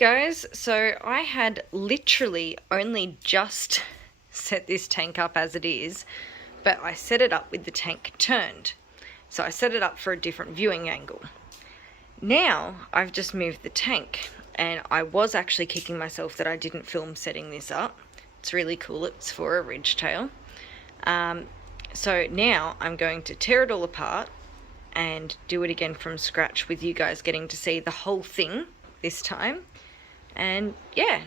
guys, so I had literally only just set this tank up as it is, but I set it up with the tank turned. So I set it up for a different viewing angle. Now I've just moved the tank, and I was actually kicking myself that I didn't film setting this up. It's really cool, it's for a ridgetail. So now I'm going to tear it all apart and do it again from scratch with you guys getting to see the whole thing this time. And yeah.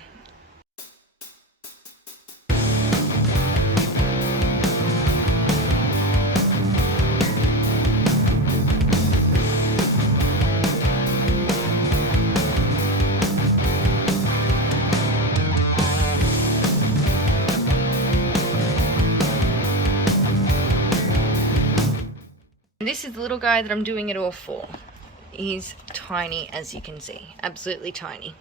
This is the little guy that I'm doing it all for. He's tiny, as you can see, absolutely tiny.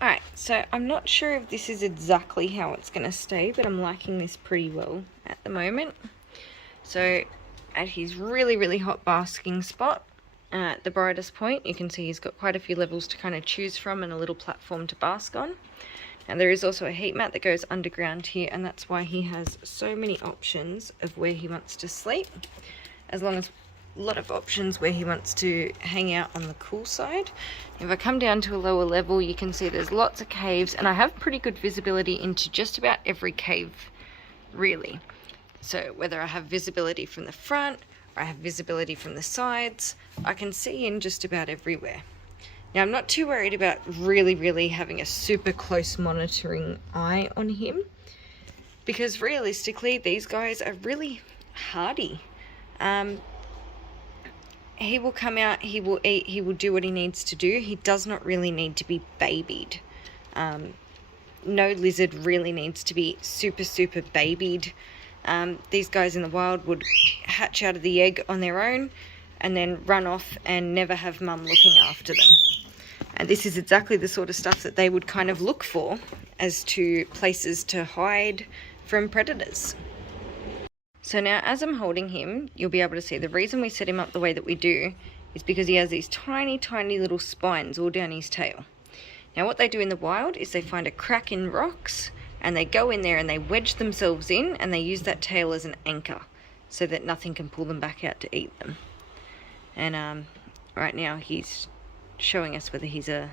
Alright, so I'm not sure if this is exactly how it's going to stay, but I'm liking this pretty well at the moment. So at his really hot basking spot, at the brightest point, you can see he's got quite a few levels to kind of choose from and a little platform to bask on. And there is also a heat mat that goes underground here, and that's why he has so many options of where he wants to sleep, as long as a lot of options where he wants to hang out on the cool side. If I come down to a lower level, you can see there's lots of caves, and I have pretty good visibility into just about every cave, really. So whether I have visibility from the front, or I have visibility from the sides, I can see in just about everywhere. Now I'm not too worried about really having a super close monitoring eye on him, because realistically these guys are really hardy. He will come out, he will eat, he will do what he needs to do. He does not really need to be babied. No lizard really needs to be super babied. These guys in the wild would hatch out of the egg on their own and then run off and never have mum looking after them. And this is exactly the sort of stuff that they would kind of look for as to places to hide from predators. So now as I'm holding him, you'll be able to see the reason we set him up the way that we do is because he has these tiny little spines all down his tail. Now what they do in the wild is they find a crack in rocks and they go in there and they wedge themselves in, and they use that tail as an anchor so that nothing can pull them back out to eat them. And right now he's showing us whether he's a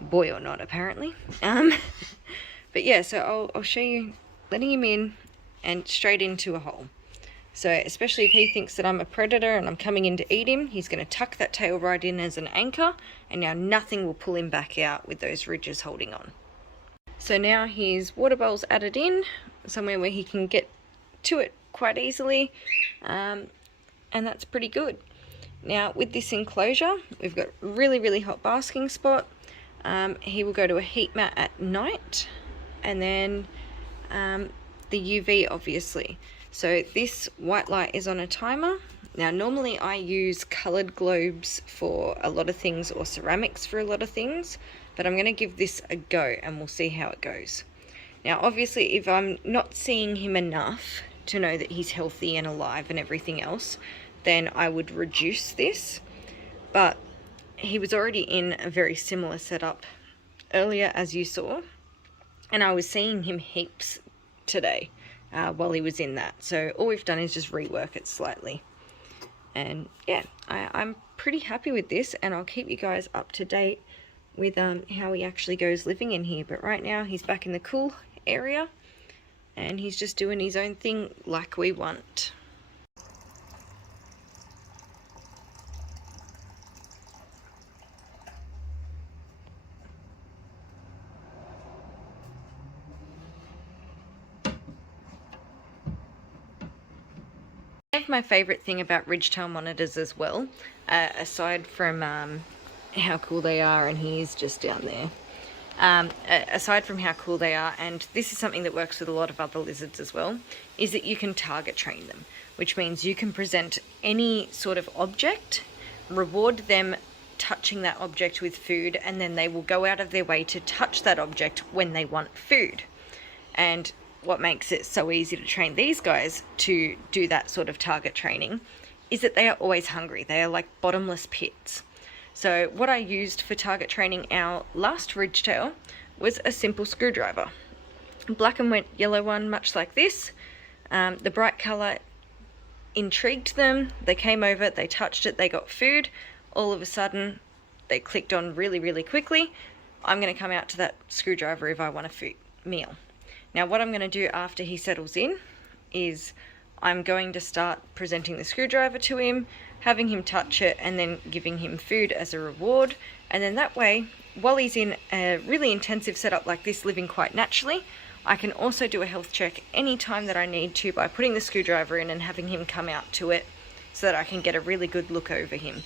boy or not, apparently. But yeah, so I'll show you letting him in and straight into a hole. So especially if he thinks that I'm a predator and I'm coming in to eat him, he's going to tuck that tail right in as an anchor, and now nothing will pull him back out with those ridges holding on. So now his water bowl's added in, somewhere where he can get to it quite easily, and that's pretty good. Now with this enclosure, we've got really hot basking spot. He will go to a heat mat at night, and then the UV obviously. So this white light is on a timer. Now normally I use coloured globes for a lot of things, or ceramics for a lot of things, but I'm going to give this a go and we'll see how it goes. Now obviously if I'm not seeing him enough to know that he's healthy and alive and everything else, then I would reduce this. But he was already in a very similar setup earlier, as you saw, and I was seeing him heaps today while he was in that. So all we've done is just rework it slightly, and yeah, I'm pretty happy with this, and I'll keep you guys up to date with how he actually goes living in here. But right now he's back in the cool area and he's just doing his own thing like we want. My favourite thing about ridge tail monitors as well, aside from how cool they are, and he is just down there, aside from how cool they are, and this is something that works with a lot of other lizards as well, is that you can target train them, which means you can present any sort of object, reward them touching that object with food, and then they will go out of their way to touch that object when they want food. And what makes it so easy to train these guys to do that sort of target training is that they are always hungry. They are like bottomless pits. So what I used for target training our last ridgetail was a simple screwdriver. Black and wet yellow one, much like this. The bright colour intrigued them. They came over, they touched it, they got food. All of a sudden, they clicked on really, really quickly. I'm going to come out to that screwdriver if I want a meal. Now what I'm going to do after he settles in is I'm going to start presenting the screwdriver to him, having him touch it, and then giving him food as a reward. And then that way, while he's in a really intensive setup like this, living quite naturally, I can also do a health check anytime that I need to by putting the screwdriver in and having him come out to it so that I can get a really good look over him.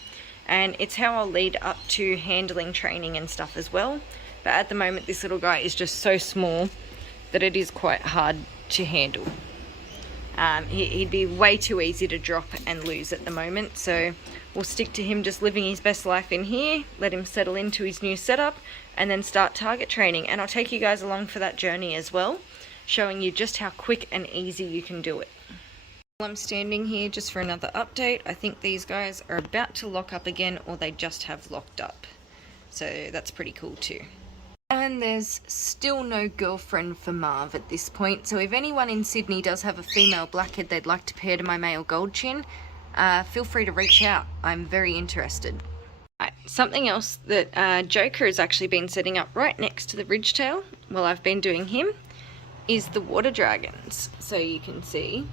And it's how I'll lead up to handling training and stuff as well. But at the moment, this little guy is just so small that it is quite hard to handle. He'd be way too easy to drop and lose at the moment, so we'll stick to him just living his best life in here, let him settle into his new setup, and then start target training. And I'll take you guys along for that journey as well, showing you just how quick and easy you can do it. While I'm standing here just for another update, I think these guys are about to lock up again, or they just have locked up, so that's pretty cool too. And there's still no girlfriend for Marv at this point, so if anyone in Sydney does have a female blackhead they'd like to pair to my male gold chin, feel free to reach out. I'm very interested. Right, something else that Joker has actually been setting up right next to the ridgetail while I've been doing him is the water dragons. So you can see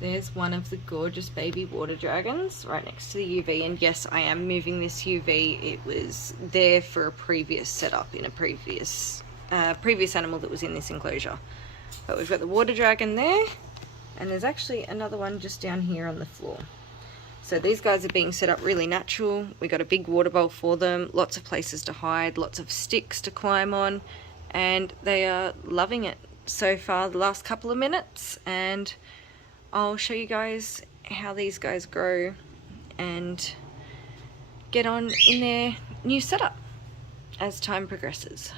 there's one of the gorgeous baby water dragons right next to the UV, and yes, I am moving this UV. It was there for a previous setup in a previous animal that was in this enclosure. But we've got the water dragon there, and there's actually another one just down here on the floor. So these guys are being set up really natural. We got a big water bowl for them, lots of places to hide, lots of sticks to climb on, and they are loving it so far the last couple of minutes. And I'll show you guys how these guys grow and get on in their new setup as time progresses.